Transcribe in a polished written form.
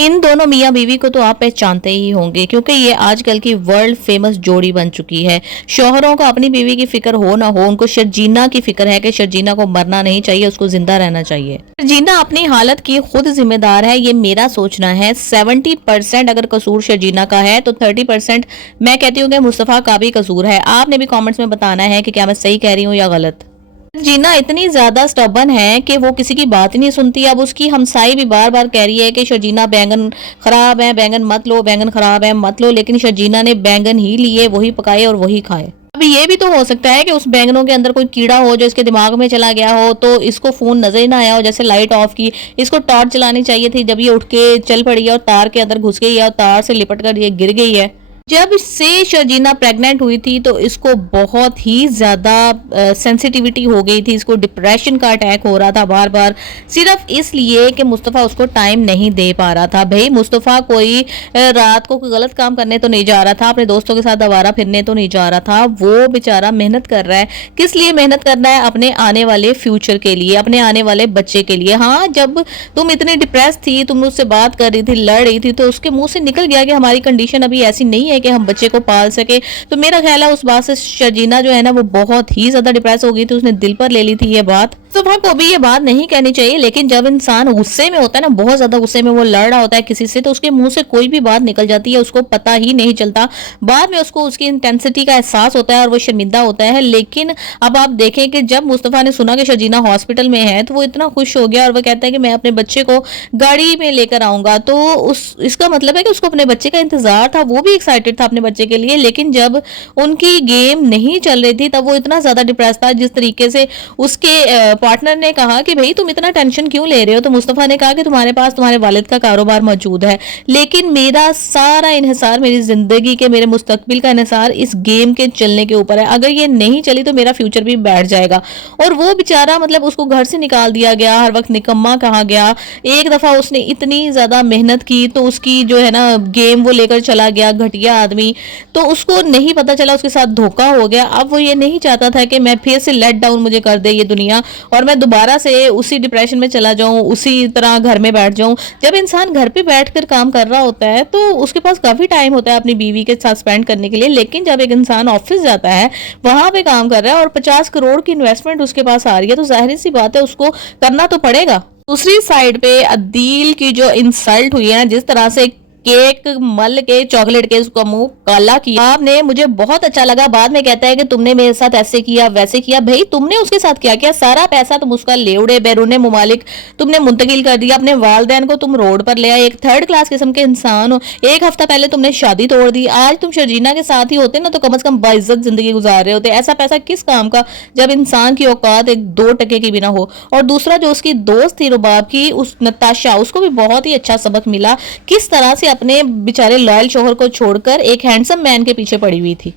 इन दोनों मियाँ बीवी को तो आप पहचानते ही होंगे क्योंकि ये आजकल की वर्ल्ड फेमस जोड़ी बन चुकी है। शौहरों को अपनी बीवी की फिक्र हो ना हो, उनको शर्जीना की फिक्र है कि शर्जीना को मरना नहीं चाहिए, उसको जिंदा रहना चाहिए। शर्जीना अपनी हालत की खुद जिम्मेदार है, ये मेरा सोचना है। 70% अगर कसूर शर्जीना का है तो 30% मैं कहती हूँ कि मुस्तफ़ा का भी कसूर है। आपने भी कॉमेंट्स में बताना है कि क्या मैं सही कह रही हूँ या गलत। जीना इतनी ज्यादा स्टबन है कि वो किसी की बात ही नहीं सुनती। अब उसकी हमसाई भी बार बार कह रही है कि शर्जीना बैंगन खराब है, बैंगन मत लो, बैंगन खराब है मत लो, लेकिन शर्जीना ने बैंगन ही लिए, वही पकाए और वही खाए। अभी ये भी तो हो सकता है कि उस बैंगनों के अंदर कोई कीड़ा हो जो इसके दिमाग में चला गया हो, तो इसको फोन नजर ही ना आया हो। जैसे लाइट ऑफ की, इसको टॉर्च चलानी चाहिए थी, जब ये उठ के चल पड़ी है और तार के अंदर घुस गई है और तार से लिपट कर ये गिर गई है। जब से शर्जीना प्रेग्नेंट हुई थी तो इसको बहुत ही ज़्यादा सेंसिटिविटी हो गई थी, इसको डिप्रेशन का अटैक हो रहा था बार बार, सिर्फ इसलिए कि मुस्तफ़ा उसको टाइम नहीं दे पा रहा था। भाई मुस्तफ़ा कोई रात को कोई गलत काम करने तो नहीं जा रहा था, अपने दोस्तों के साथ आवारा फिरने तो नहीं जा रहा था, वो बेचारा मेहनत कर रहा है। किस लिए मेहनत कर रहा है? अपने आने वाले फ्यूचर के लिए, अपने आने वाले बच्चे के लिए। हाँ, जब तुम इतनी डिप्रेस थी, तुम मुझसे बात कर रही थी, लड़ रही थी, तो उसके मुंह से निकल गया कि हमारी कंडीशन अभी ऐसी नहीं है कि हम बच्चे को पाल सके। तो मेरा ख्याल है उस बात से शर्जीना जो है ना वो बहुत ही ज्यादा डिप्रेस हो गई थी, उसने दिल पर ले ली थी ये बात। सुबह को भी ये बात नहीं कहनी चाहिए, लेकिन जब इंसान गुस्से में होता है ना, बहुत ज्यादा गुस्से में वो लड़ रहा होता है किसी से, तो उसके मुंह से कोई भी बात निकल जाती है, उसको पता ही नहीं चलता। बाद में उसको उसकी इंटेंसिटी का एहसास होता है और वो शर्मिंदा होता है। लेकिन अब आप देखें कि जब मुस्तफ़ा ने सुना कि शर्जीना हॉस्पिटल में है तो वो इतना खुश हो गया और वो कहता है कि मैं अपने बच्चे को गाड़ी में लेकर आऊंगा। तो इसका मतलब है कि उसको अपने बच्चे का इंतजार था, वो भी एक्साइटेड था अपने बच्चे के लिए। लेकिन जब उनकी गेम नहीं चल रही थी तब वो इतना ज्यादा डिप्रेस था। जिस तरीके से उसके पार्टनर ने कहा कि भाई तुम इतना टेंशन क्यों ले रहे हो, तो मुस्तफ़ा ने कहा कि तुम्हारे पास तुम्हारे वालिद का कारोबार मौजूद है, लेकिन मेरा सारा इन्हिसार, मेरी जिंदगी के, मेरे मुस्तकबिल का इन्हिसार इस गेम के चलने के ऊपर है। अगर ये नहीं चली तो मेरा फ्यूचर भी बैठ जाएगा। और वो बेचारा, मतलब उसको घर से निकाल दिया गया, हर वक्त निकम्मा कहा गया। एक दफा उसने इतनी ज्यादा मेहनत की तो उसकी जो है ना गेम वो लेकर चला गया, घटिया आदमी। तो उसको नहीं पता चला, उसके साथ धोखा हो गया। अब वो ये नहीं चाहता था कि मैं फिर से लेट डाउन मुझे कर दे ये दुनिया और मैं दोबारा से उसी डिप्रेशन में चला जाऊं, उसी तरह घर में बैठ जाऊं। जब इंसान घर पे बैठकर काम कर रहा होता है तो उसके पास काफी टाइम होता है अपनी बीवी के साथ स्पेंड करने के लिए। लेकिन जब एक इंसान ऑफिस जाता है, वहां पे काम कर रहा है और 50 करोड़ की इन्वेस्टमेंट उसके पास आ रही है, तो जाहिर सी बात है उसको करना तो पड़ेगा। दूसरी साइड पे अदील की जो इंसल्ट हुई है ना, जिस तरह से केक मल के चॉकलेट के उसका मुंह काला किया, आपने मुझे बहुत अच्छा लगा। बाद में कहता है कि तुमने मेरे साथ ऐसे किया वैसे किया। भाई तुमने उसके साथ क्या किया? सारा पैसा तुम उसका ले उड़े, बैरूने मुमालिक तुमने मुंतकिल कर दिया, अपने वालदैन को तुम रोड पर ले आए। एक थर्ड क्लास किस्म के इंसान हो। एक हफ्ता पहले तुमने शादी तोड़ दी, आज तुम शर्जीना के साथ ही होते ना तो कम से कम बाइज्जत जिंदगी गुजार रहे होते। ऐसा पैसा किस काम का जब इंसान की औकात एक 2 टके की भी ना हो। और दूसरा, जो उसकी दोस्त थी रुबाब की, उस नताशा, उसको भी बहुत ही अच्छा सबक मिला किस तरह से अपने बेचारे लॉयल शोहर को छोड़कर एक हैंडसम मैन के पीछे पड़ी हुई थी।